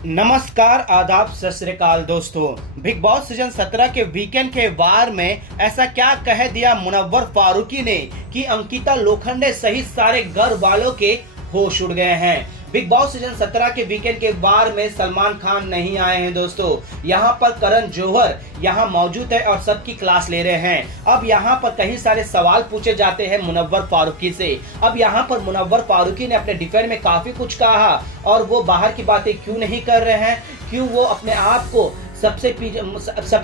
नमस्कार, आदाब, सत श्री अकाल दोस्तों। बिग बॉस सीजन 17 के वीकेंड के वार में ऐसा क्या कह दिया मुनव्वर फारूकी ने कि अंकिता लोखंडे सहित सारे घर वालों के होश उड़ गए हैं। बिग बॉस सीजन 17 के वीकेंड के वार में सलमान खान नहीं आए हैं दोस्तों। यहाँ पर करण जौहर यहाँ मौजूद है और सबकी क्लास ले रहे हैं। अब यहाँ पर कई सारे सवाल पूछे जाते हैं मुनव्वर फारूकी से। अब यहाँ पर मुनव्वर फारूकी ने अपने डिफेंड में काफी कुछ कहा और वो बाहर की बातें क्यों नहीं कर रहे हैं, क्यों वो अपने आप को सब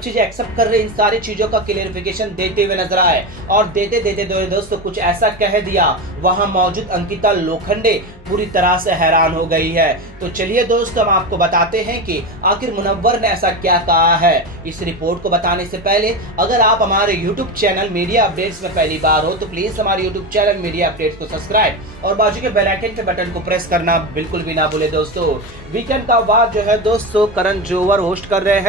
चीजें एक्सेप्ट कर रहे, इन सारी चीजों का क्लियरिफिकेशन देते हुए नजर आए। और देते देते दोस्तों कुछ ऐसा कह दिया, वहां मौजूद अंकिता लोखंडे पूरी तरह से हैरान हो गई है। तो चलिए दोस्तों, हम आपको बताते हैं कि आखिर मुनव्वर ने ऐसा क्या कहा है। इस रिपोर्ट को बताने से पहले अगर आप हमारे यूट्यूब चैनल मीडिया अपडेट्स में पहली बार हो तो प्लीज हमारे यूट्यूब चैनल मीडिया अपडेट्स को सब्सक्राइब और बाजू के बेल आइकन के बटन को प्रेस करना बिल्कुल भी ना भूले दोस्तों। वीकेंड का वार जो है दोस्तों करण जौहर होस्ट कर रहे हैं,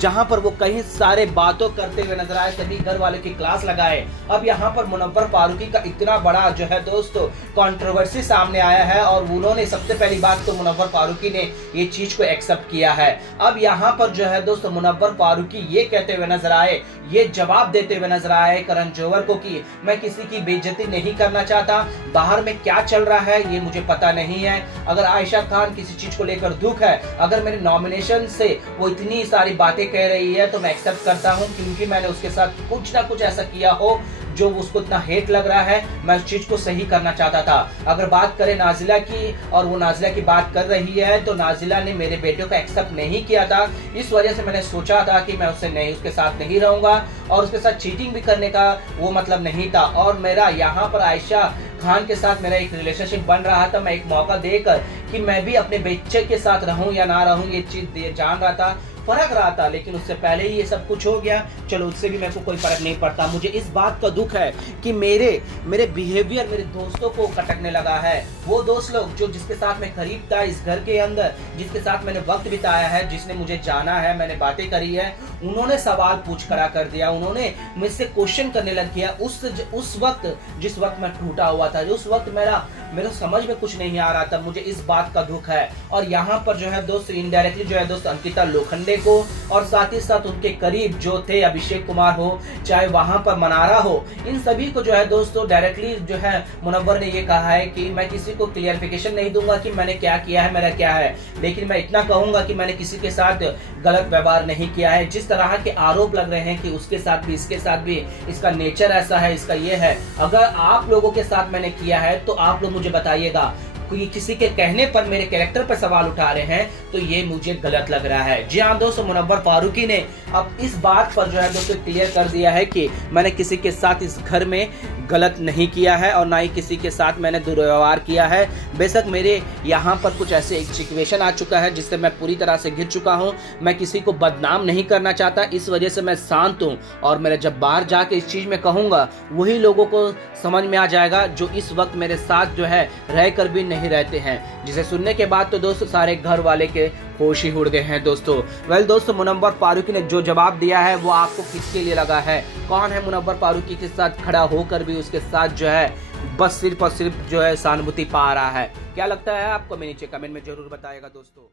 जहां पर वो कई सारे बातों करते हुए नजर आए, सभी घर वाले की क्लास लगाए। अब यहाँ पर मुनव्वर फारूकी का इतना बड़ा जो है दोस्तों कंट्रोवर्सी सामने आया है और उन्होंने सबसे पहली बात तो मुनव्वर फारूकी ने ये चीज को एक्सेप्ट किया है। अब यहाँ पर जो है दोस्तों मुनव्वर फारूकी ये कहते हुए नजर आए, ये जवाब देते हुए नजर आए करण जौहर को कि मैं किसी की बेइज्जती नहीं करना चाहता, बाहर में क्या चल रहा है ये मुझे पता नहीं है। अगर आयशा खान किसी चीज को लेकर दुख है, अगर मेरे नॉमिनेशन से वो इतनी सारी बातें कह रही है तो मैं एक्सेप्ट करता हूं, क्योंकि मैंने उसके साथ कुछ ना कुछ ऐसा किया हो जो उसको इतना हेट लग रहा है। मैं उस चीज को सही करना चाहता था। अगर बात करें नाजिला की और वो नाजिला की बात कर रही है तो नाजिला ने मेरे बेटे को एक्सेप्ट नहीं किया था, इस वजह से मैंने सोचा था कि मैं उसके साथ नहीं रहूंगा और उसके साथ चीटिंग भी करने का वो मतलब नहीं था। और मेरा यहाँ पर आयशा खान के साथ मेरा एक रिलेशनशिप बन रहा था, मैं एक मौका देकर कि मैं भी अपने बच्चे के साथ रहूं या ना रहूं ये चीज जान रहा था, फर्क रहा था। लेकिन उससे पहले ही ये सब कुछ हो गया, चलो उससे भी मेरे को कोई फर्क नहीं पड़ता। मुझे इस बात का दुख है कि मेरे बिहेवियर मेरे दोस्तों को खटकने लगा है। वो दोस्त लोग जो जिसके साथ मैं करीब था इस घर के अंदर, जिसके साथ मैंने वक्त बिताया है, जिसने मुझे जाना है, मैंने बातें करी है, उन्होंने सवाल पूछ खड़ा कर दिया, उन्होंने मुझसे क्वेश्चन करने लग गया। उस वक्त जिस वक्त मैं टूटा हुआ था, उस वक्त मेरा समझ में कुछ नहीं आ रहा था। मुझे इस बात का दुख है। और यहाँ पर जो है दोस्त इनडायरेक्टली जो है दोस्त अंकिता लोखंडे को और साथ ही साथ उनके करीब जो थे अभिषेक कुमार हो, चाहे वहां पर मनारा हो, इन सभी को जो है दोस्तों डायरेक्टली जो है मुनव्वर ने ये कहा है कि मैं किसी को क्लियरिफिकेशन नहीं दूंगा कि मैंने क्या किया है, मेरा क्या है, लेकिन मैं इतना कहूंगा कि मैंने किसी के साथ गलत व्यवहार नहीं किया है। जिस तरह के आरोप लग रहे हैं कि उसके साथ भी इसके साथ भी इसका नेचर ऐसा है, इसका ये है, अगर आप लोगों के साथ मैंने किया है तो आप लोग मुझे बताइएगा। कोई किसी के कहने पर मेरे कैरेक्टर पर सवाल उठा रहे हैं तो ये मुझे गलत लग रहा है। जी हाँ दोस्तों, मुनव्वर फारूकी ने अब इस बात पर जो है दोस्तों क्लियर कर दिया है कि मैंने किसी के साथ इस घर में गलत नहीं किया है और ना ही किसी के साथ मैंने दुर्व्यवहार किया है। बेशक मेरे यहाँ पर कुछ ऐसे एक सिचुएशन आ चुका है जिससे मैं पूरी तरह से घिर चुका हूँ, मैं किसी को बदनाम नहीं करना चाहता, इस वजह से मैं शांत हूँ। और मेरा जब बाहर जाके इस चीज में कहूँगा वही लोगों को समझ में आ जाएगा जो इस वक्त मेरे साथ जो है रहकर भी नहीं रहते हैं, जिसे सुनने के बाद तो दोस्तों सारे घर वाले के होश ही उड़ गए हैं दोस्तों। वेल दोस्तों, मुनव्वर फारूकी ने जो जवाब दिया है वो आपको किसके लिए लगा है? कौन है मुनव्वर फारूकी के साथ खड़ा होकर भी उसके साथ जो है बस सिर्फ और सिर्फ जो है सहानुभूति पा रहा है? क्या लगता है आपको? मैं नीचे कमेंट में जरूर बताइएगा दोस्तों।